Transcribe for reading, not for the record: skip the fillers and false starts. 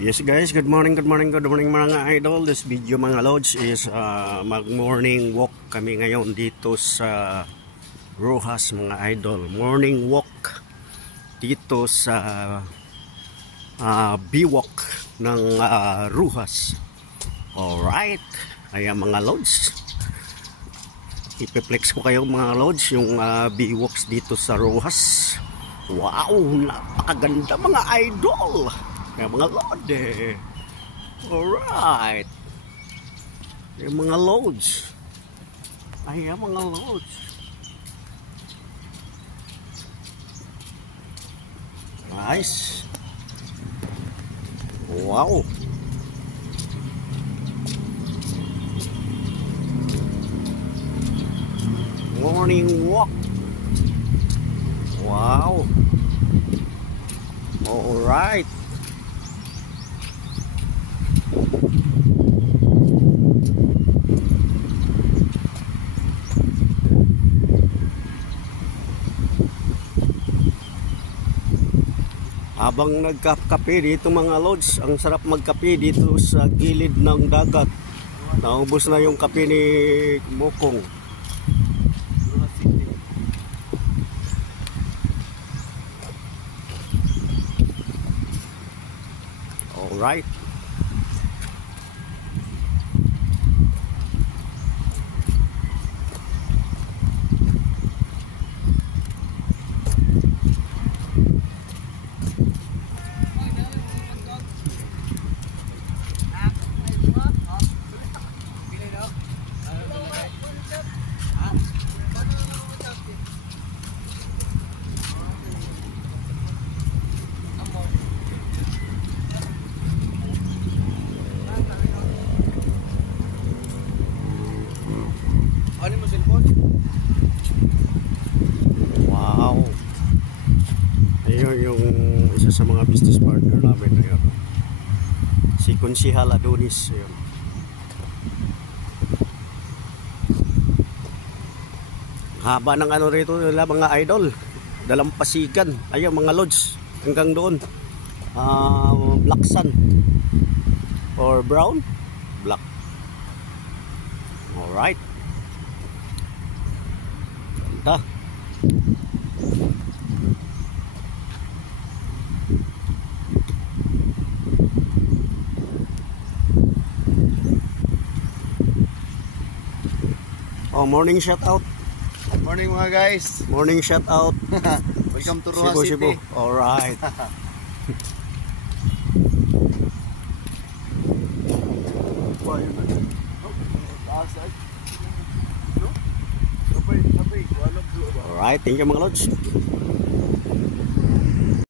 Yes guys, good morning mga idol. This video mga lods is mag morning walk kami ngayon dito sa Rojas mga idol. Morning walk dito sa Biwak ng Rojas. Alright, ayan mga lods. Ipiplex ko kayo mga lods yung Biwaks dito sa Rojas. Wow, napakaganda mga idol. Ayan mga lode. Alright. Ayan mga loads. Ayan mga loads. Nice. Wow. Morning walk. Wow. Alright. Habang nagkape dito mga lods, ang sarap magkape dito sa gilid ng dagat. Naubos na yung kape ni Mokong. Alright. Wow. Ayun yung isa sa mga business partner namin ayun. Si Konsihal Adonis ayun. Haba ng ano rito nila mga idol. Dalampasigan. Ayun mga lods hanggang doon. Black sand or brown? Black. Alright. Ganda. Oh, morning shout out. Morning mga guys. Morning shout out. Welcome to Rojas City. All right. All right, thank you mga lods.